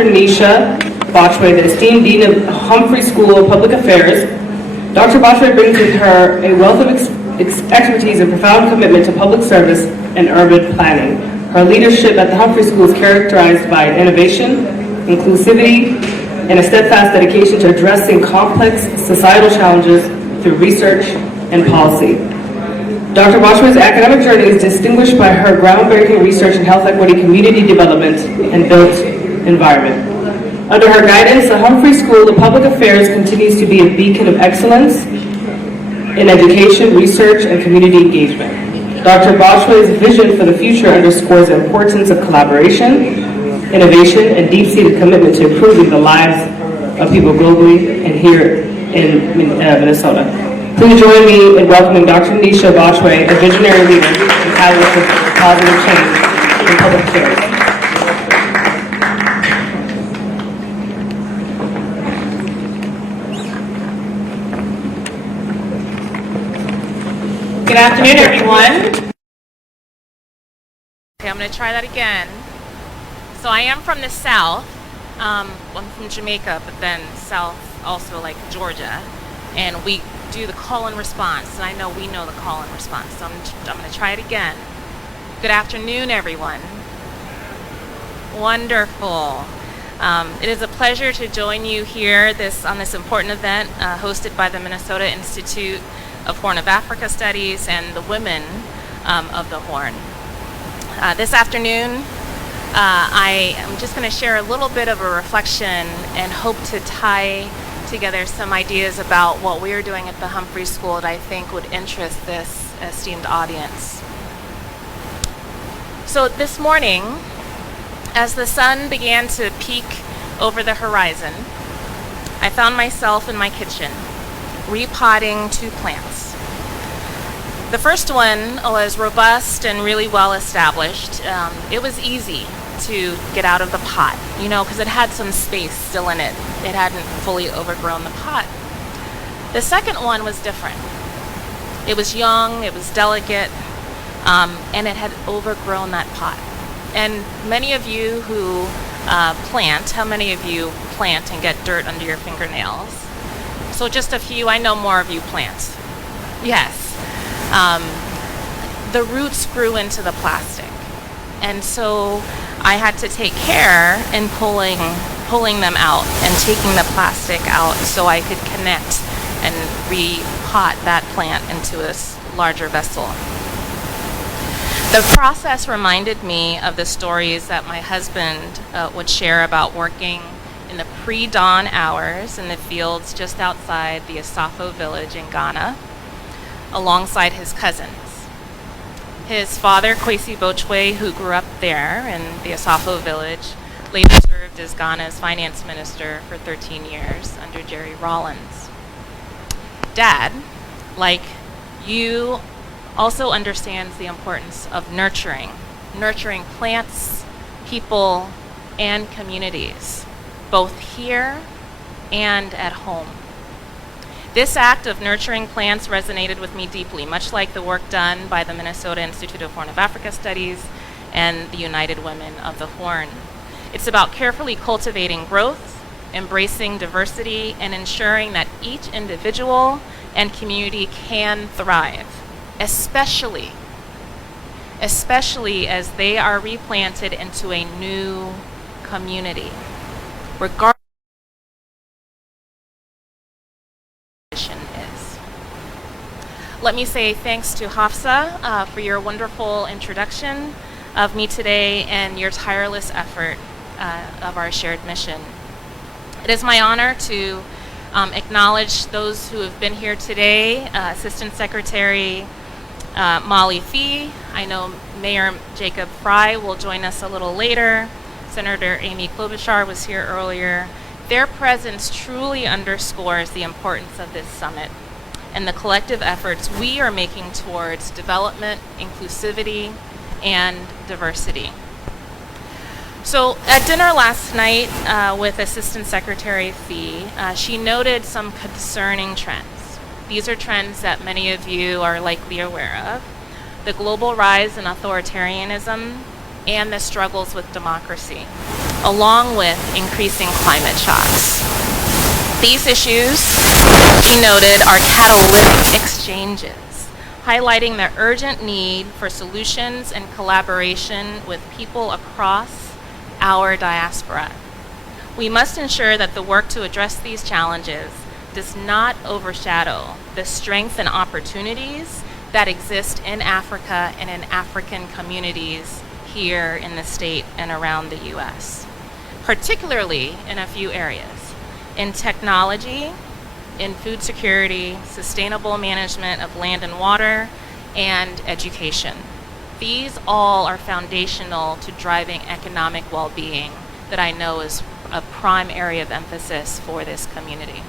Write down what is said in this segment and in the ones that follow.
Dr. Nisha Botchway, the esteemed Dean of Humphrey School of Public Affairs. Dr. Botchway brings with her a wealth of expertise and profound commitment to public service and urban planning. Her leadership at the Humphrey School is characterized by innovation, inclusivity, and a steadfast dedication to addressing complex societal challenges through research and policy. Dr. Botchway's academic journey is distinguished by her groundbreaking research in health equity, community development, and built environment. Under her guidance, the Humphrey School of Public Affairs continues to be a beacon of excellence in education, research, and community engagement. Dr. Botchway's vision for the future underscores the importance of collaboration, innovation, and deep-seated commitment to improving the lives of people globally and here in Minnesota. Please join me in welcoming Dr. Nisha Botchway, a visionary leader and catalyst of positive change in public affairs. Good afternoon, everyone. Okay, I'm going to try that again. So I am from the South. I'm from Jamaica, but then South also like Georgia. And we do the call and response. And I know we know the call and response. So I'm going to try it again. Good afternoon, everyone. Wonderful. It is a pleasure to join you here on this important event hosted by the Minnesota Institute of Horn of Africa Studies and the Women of the Horn. This afternoon, I am just going to share a little bit of a reflection and hope to tie together some ideas about what we are doing at the Humphrey School that I think would interest this esteemed audience. So this morning, as the sun began to peek over the horizon, I found myself in my kitchen repotting 2 plants. The first one was robust and really well established. It was easy to get out of the pot, because it had some space still in it. It hadn't fully overgrown the pot. The second one was different. It was young, it was delicate, and it had overgrown that pot. And many of you who plant, how many of you plant and get dirt under your fingernails? So just a few. I know more of you plant. Yes. The roots grew into the plastic. And so I had to take care in pulling them out and taking the plastic out so I could connect and repot that plant into a larger vessel. The process reminded me of the stories that my husband would share about working in the pre-dawn hours in the fields just outside the Asafo village in Ghana, alongside his cousins. His father, Kwesi Botchway, who grew up there in the Asafo village, later served as Ghana's finance minister for 13 years under Jerry Rawlins. Dad, like you, also understands the importance of nurturing plants, people, and communities, both here and at home. This act of nurturing plants resonated with me deeply, much like the work done by the Minnesota Institute of Horn of Africa Studies and the United Women of the Horn. It's about carefully cultivating growth, embracing diversity, and ensuring that each individual and community can thrive, especially as they are replanted into a new community, regardless of what the mission is. Let me say thanks to Hafsa for your wonderful introduction of me today and your tireless effort of our shared mission. It is my honor to acknowledge those who have been here today. Assistant Secretary Molly Fee. I know Mayor Jacob Fry will join us a little later. Senator Amy Klobuchar was here earlier. Their presence truly underscores the importance of this summit and the collective efforts we are making towards development, inclusivity, and diversity. So at dinner last night with Assistant Secretary Fee, she noted some concerning trends. These are trends that many of you are likely aware of: the global rise in authoritarianism and the struggles with democracy. along with increasing climate shocks. These issues, he noted, are catalytic exchanges, highlighting the urgent need for solutions and collaboration with people across our diaspora. We must ensure that the work to address these challenges does not overshadow the strengths and opportunities that exist in Africa and in African communities here in the state and around the U.S., particularly in a few areas: in technology, in food security, sustainable management of land and water, and education. These all are foundational to driving economic well-being that I know is a prime area of emphasis for this community.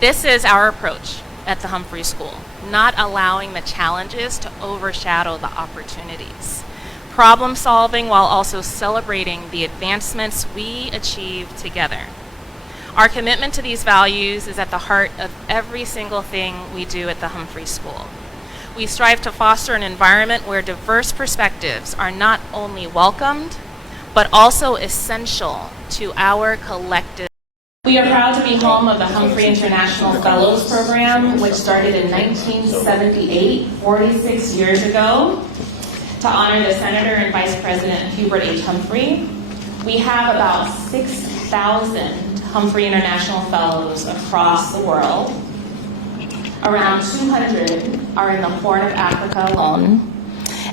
This is our approach at the Humphrey School, not allowing the challenges to overshadow the opportunities. Problem solving while also celebrating the advancements we achieve together. Our commitment to these values is at the heart of every single thing we do at the Humphrey School. We strive to foster an environment where diverse perspectives are not only welcomed, but also essential to our collective. We are proud to be home of the Humphrey International Fellows Program, which started in 1978, 46 years ago, to honor the Senator and Vice President Hubert H. Humphrey. We have about 6,000 Humphrey International Fellows across the world. Around 200 are in the Horn of Africa alone.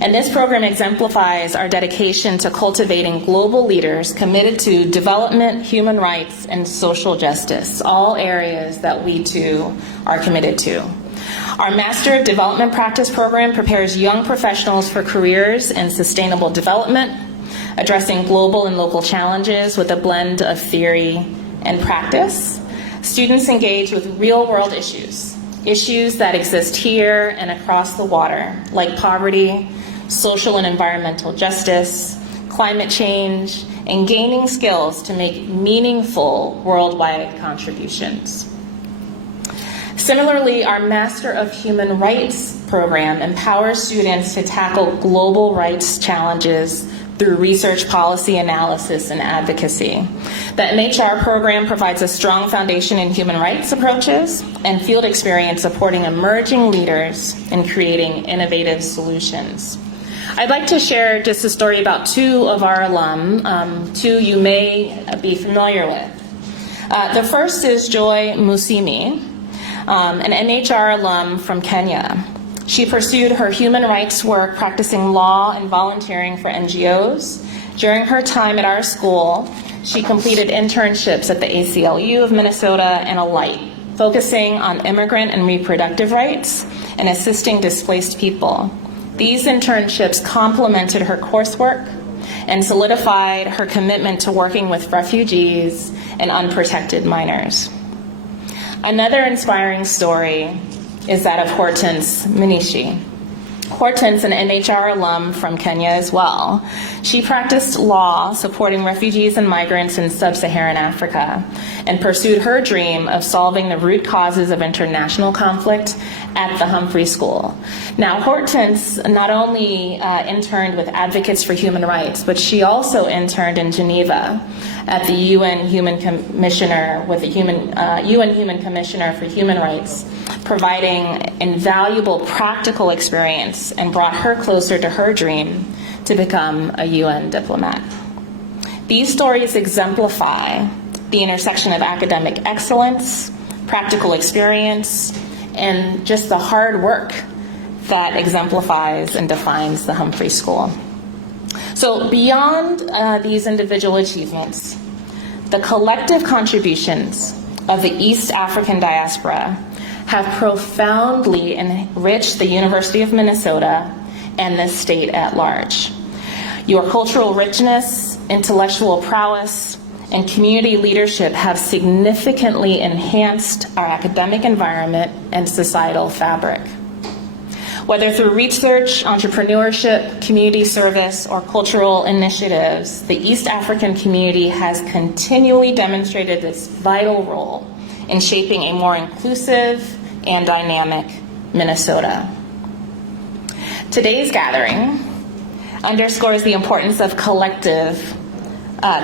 And this program exemplifies our dedication to cultivating global leaders committed to development, human rights, and social justice, all areas that we too are committed to. Our Master of Development Practice program prepares young professionals for careers in sustainable development, addressing global and local challenges with a blend of theory and practice. Students engage with real-world issues that exist here and across the water, like poverty, social and environmental justice, climate change, and gaining skills to make meaningful worldwide contributions. Similarly, our Master of Human Rights program empowers students to tackle global rights challenges through research, policy analysis, and advocacy. The MHR program provides a strong foundation in human rights approaches and field experience supporting emerging leaders in creating innovative solutions. I'd like to share just a story about two of our alum, two you may be familiar with. The first is Joy Musimi, an MHR alum from Kenya. She pursued her human rights work practicing law and volunteering for NGOs. During her time at our school, she completed internships at the ACLU of Minnesota and Alight, focusing on immigrant and reproductive rights and assisting displaced people. These internships complemented her coursework and solidified her commitment to working with refugees and unprotected minors. Another inspiring story is that of Hortense Manishi. Hortense, an MHR alum from Kenya as well. She practiced law supporting refugees and migrants in sub-Saharan Africa and pursued her dream of solving the root causes of international conflict at the Humphrey School. Now, Hortense not only interned with Advocates for Human Rights, but she also interned in Geneva at the UN Human Commissioner with the UN Human Commissioner for Human Rights, providing invaluable practical experience and brought her closer to her dream to become a UN diplomat. These stories exemplify the intersection of academic excellence, practical experience, and just the hard work that exemplifies and defines the Humphrey School. So beyond these individual achievements, the collective contributions of the East African diaspora have profoundly enriched the University of Minnesota and the state at large. Your cultural richness, intellectual prowess, and community leadership have significantly enhanced our academic environment and societal fabric. Whether through research, entrepreneurship, community service, or cultural initiatives, the East African community has continually demonstrated its vital role in shaping a more inclusive and dynamic Minnesota. Today's gathering underscores the importance of collective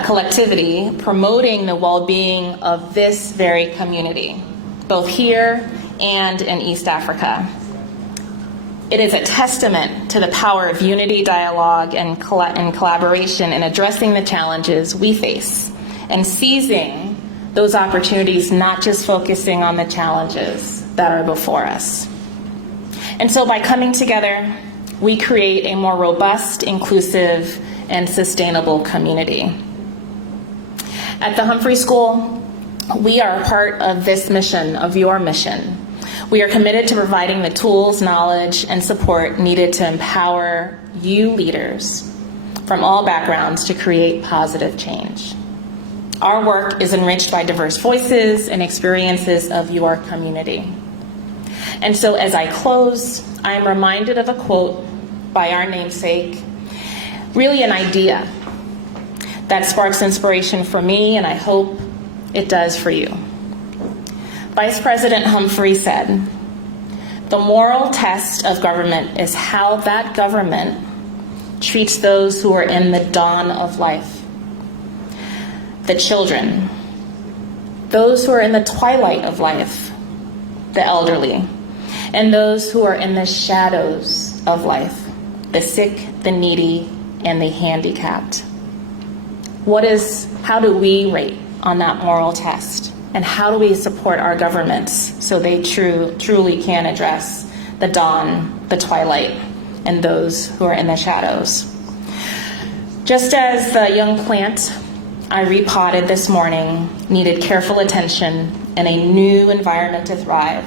collectivity promoting the well-being of this very community, both here and in East Africa. It is a testament to the power of unity, dialogue, and collaboration in addressing the challenges we face and seizing those opportunities, not just focusing on the challenges that are before us. And so by coming together, we create a more robust, inclusive, and sustainable community. At the Humphrey School, we are a part of this mission, of your mission. We are committed to providing the tools, knowledge, and support needed to empower you leaders from all backgrounds to create positive change. Our work is enriched by diverse voices and experiences of your community. And so as I close, I am reminded of a quote by our namesake, really an idea that sparks inspiration for me, and I hope it does for you. Vice President Humphrey said, "The moral test of government is how that government treats those who are in the dawn of life, the children, those who are in the twilight of life, the elderly, and those who are in the shadows of life, the sick, the needy, and the handicapped." How do we rate on that moral test? And how do we support our governments so they truly can address the dawn, the twilight, and those who are in the shadows? Just as the young plant I repotted this morning needed careful attention and a new environment to thrive,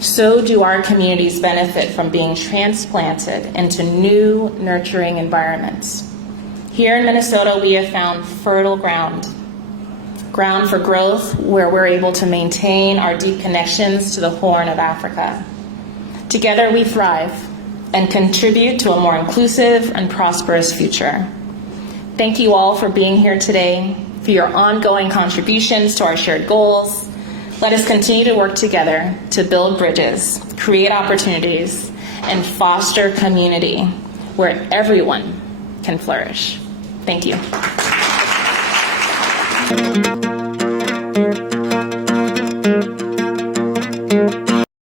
so do our communities benefit from being transplanted into new, nurturing environments. Here in Minnesota, we have found fertile ground for growth where we're able to maintain our deep connections to the Horn of Africa. Together we thrive and contribute to a more inclusive and prosperous future. Thank you all for being here today, for your ongoing contributions to our shared goals. Let us continue to work together to build bridges, create opportunities, and foster community where everyone can flourish. Thank you.